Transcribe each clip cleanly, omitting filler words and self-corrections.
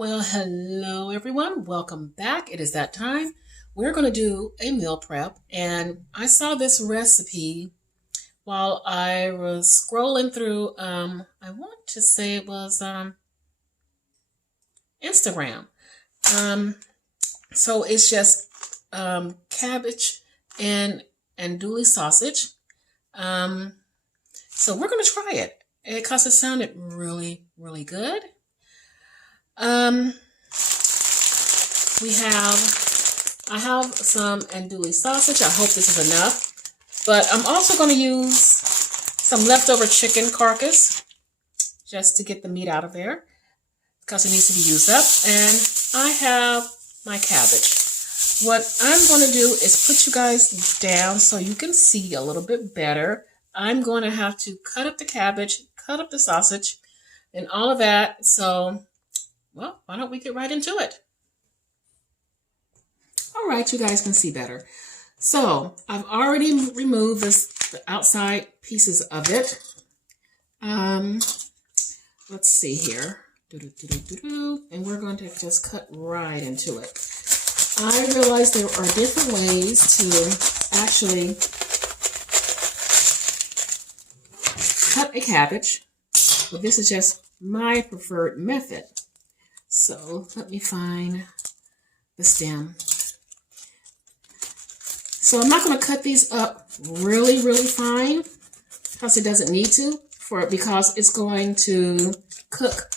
Well, hello everyone. Welcome back. It is that time. We're going to do a meal prep, and I saw this recipe while I was scrolling through I want to say it was Instagram. Um so it's just cabbage and andouille sausage. Um so we're going to try it because it sounded really good. Um we have I have some andouille sausage. I hope this is enough. But I'm also going to use some leftover chicken carcass just to get the meat out of there because it needs to be used up. And I have my cabbage. What I'm going to do is put you guys down so you can see a little bit better. I'm going to have to cut up the cabbage, cut up the sausage, and all of that. So, well, why don't we get right into it? All right, you guys can see better. So I've already removed the outside pieces of it. Let's see here. And we're going to just cut right into it. I realize there are different ways to actually cut a cabbage, but this is just my preferred method. So let me find the stem. So I'm not going to cut these up really fine because it doesn't need to because it's going to cook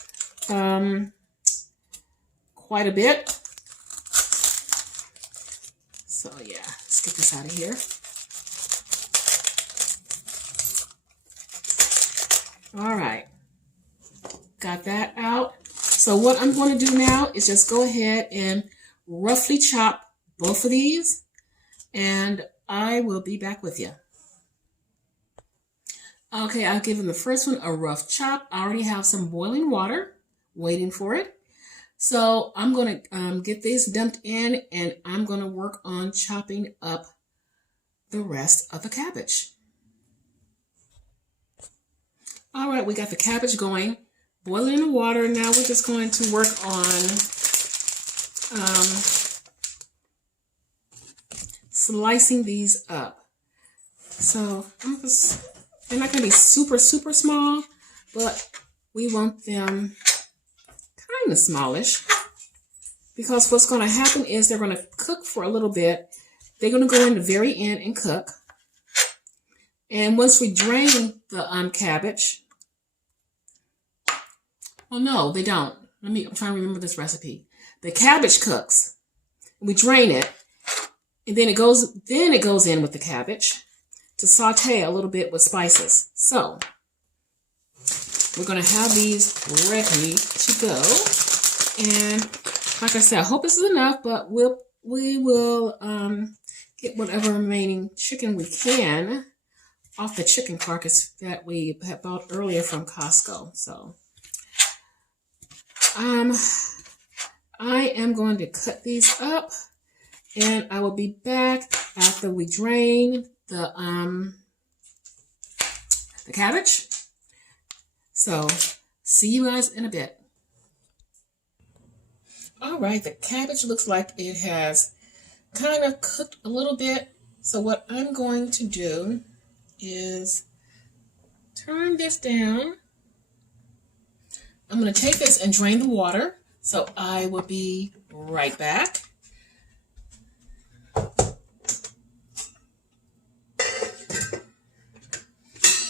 quite a bit. So yeah, let's get this out of here. All right, got that out. So what I'm going to do now is just go ahead and roughly chop both of these. And I will be back with you. Okay, I've given the first one a rough chop. I already have some boiling water waiting for it. So I'm going to get these dumped in, and I'm going to work on chopping up the rest of the cabbage. All right, we got the cabbage going, boiling in the water. Now we're just going to work on slicing these up. So they're not going to be super small, but we want them kind of smallish because what's going to happen is they're going to cook for a little bit. They're going to go in the very end and cook. And once we drain the cabbage, well, no, they don't. I'm trying to remember this recipe. The cabbage cooks. We drain it. And then it goes in with the cabbage to saute a little bit with spices. So we're going to have these ready to go. And like I said, I hope this is enough, but we will get whatever remaining chicken we can off the chicken carcass that we had bought earlier from Costco. So I am going to cut these up. And I will be back after we drain the cabbage. So, see you guys in a bit. All right, the cabbage looks like it has kind of cooked a little bit. So what I'm going to do is turn this down. I'm going to take this and drain the water. So I will be right back.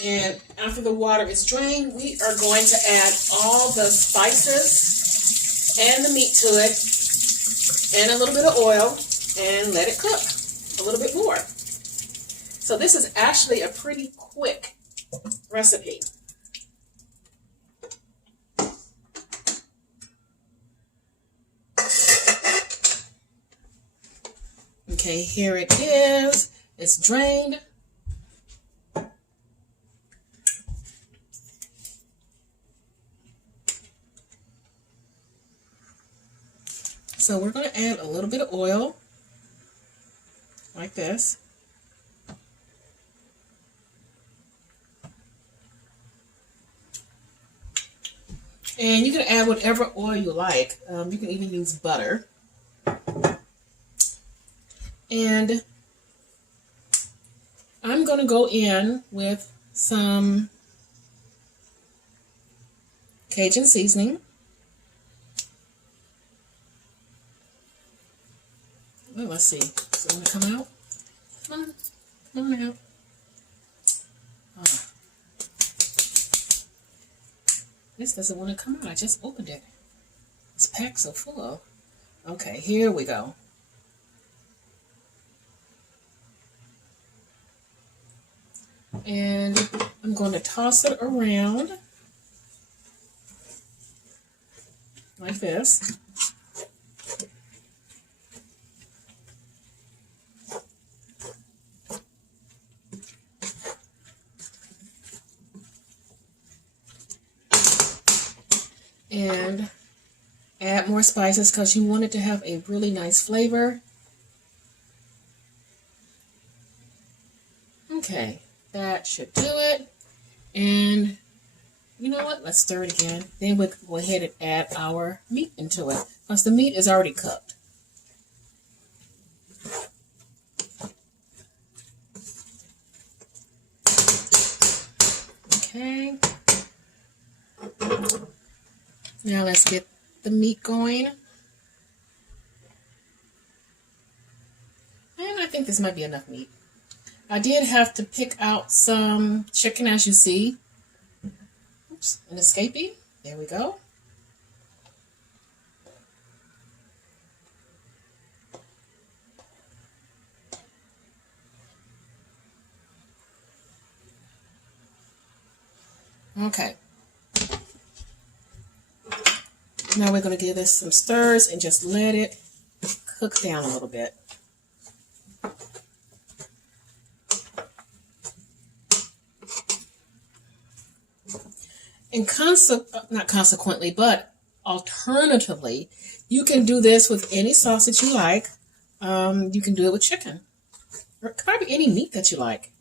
And after the water is drained, we are going to add all the spices and the meat to it and a little bit of oil and let it cook a little bit more. So this is actually a pretty quick recipe. Okay, here it is. It's drained. So we're going to add a little bit of oil, like this. And you can add whatever oil you like. You can even use butter. And I'm going to go in with some Cajun seasoning. Well, let's see. Is it going to come out? Come on out. Oh. This doesn't want to come out. I just opened it. It's packed so full. Okay, here we go. And I'm going to toss it around like this. And add more spices because you want it to have a really nice flavor. Okay, that should do it. And you know what? Let's stir it again. Then we'll go ahead and add our meat into it because the meat is already cooked. Okay. Now let's get the meat going. And I think this might be enough meat. I did have to pick out some chicken, as you see. Oops, an escapee. There we go. Okay. Now we're going to give this some stirs and just let it cook down a little bit. And not consequently, but alternatively, you can do this with any sausage you like. You can do it with chicken, or probably any meat that you like.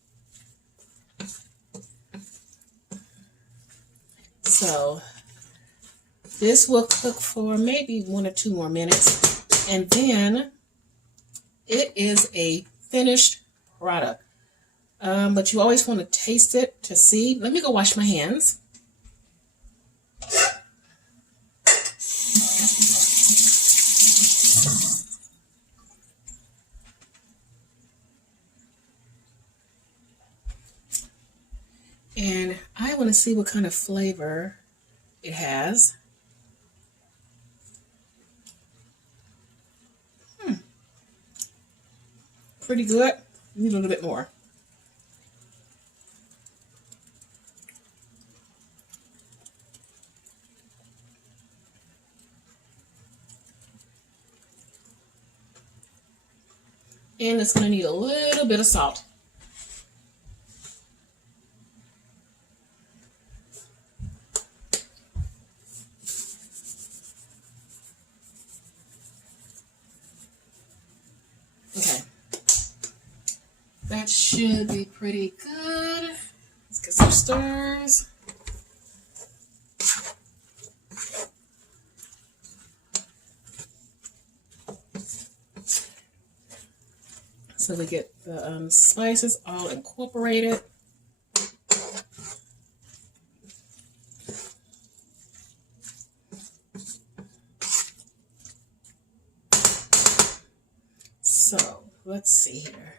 So this will cook for maybe 1 or 2 more minutes, and then it is a finished product. But you always want to taste it to see. Let me go wash my hands. And I want to see what kind of flavor it has. Pretty good. Need a little bit more. And it's going to need a little bit of salt. Okay. That should be pretty good. Let's get some stirs. So we get the spices all incorporated. So let's see here.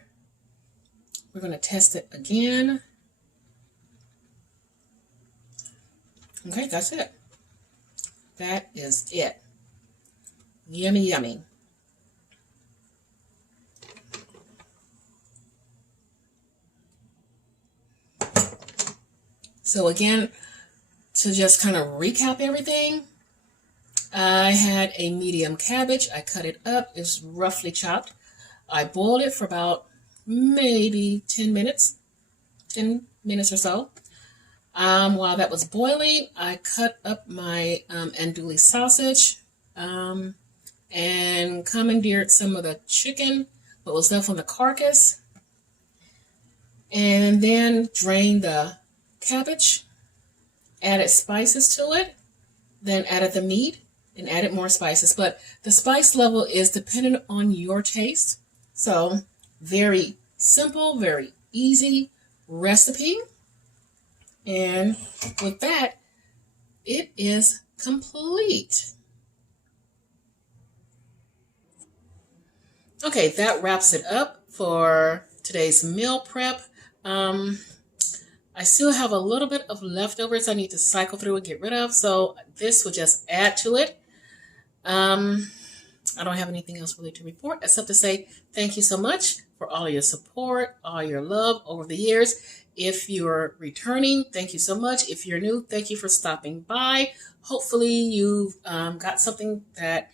We're going to test it again. Okay, that's it. That is it. Yummy, yummy. So again, to just kind of recap everything, I had a medium cabbage. I cut it up. It's roughly chopped. I boiled it for about maybe 10 minutes or so. While that was boiling, I cut up my andouille sausage and commandeered some of the chicken, what was left on the carcass, and then drained the cabbage, added spices to it, then added the meat and added more spices. But the spice level is dependent on your taste. So very simple, very easy recipe. And with that, it is complete. Okay, that wraps it up for today's meal prep. I still have a little bit of leftovers I need to cycle through and get rid of, so this will just add to it. I don't have anything else really to report except to say thank you so much for all your support, all your love over the years. If you're returning, thank you so much. If you're new, thank you for stopping by. Hopefully you've got something that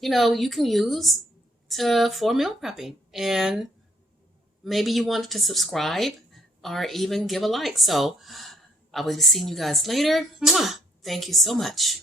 you can use for meal prepping, and maybe you wanted to subscribe or even give a like. So I will be seeing you guys later. Mwah! Thank you so much.